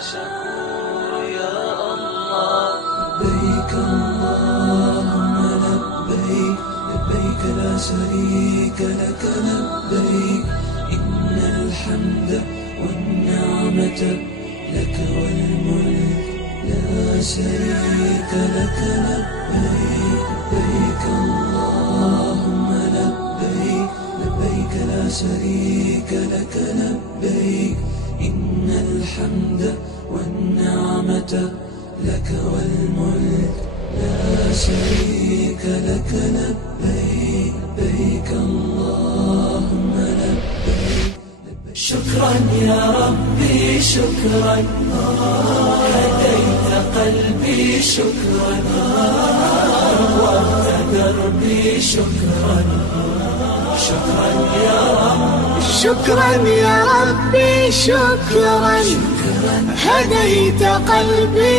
شكور يا الله. لبيك اللهم لبيك، لبيك لا شريك لك لبيك، إن الحمد والنعمة لك والملك لا شريك لك لبيك. لبيك اللهم لبيك، لبيك لا شريك لك لبيك، إن الحمد والنعمة لك والملك لا شريك لك لبيك. لبيك اللهم لبيك. شكرا يا ربي شكرا، هديت قلبي شكرا، نورت دربي شكرا. شكرا يا رب، شكرا يا ربي شكرا، هديت قلبي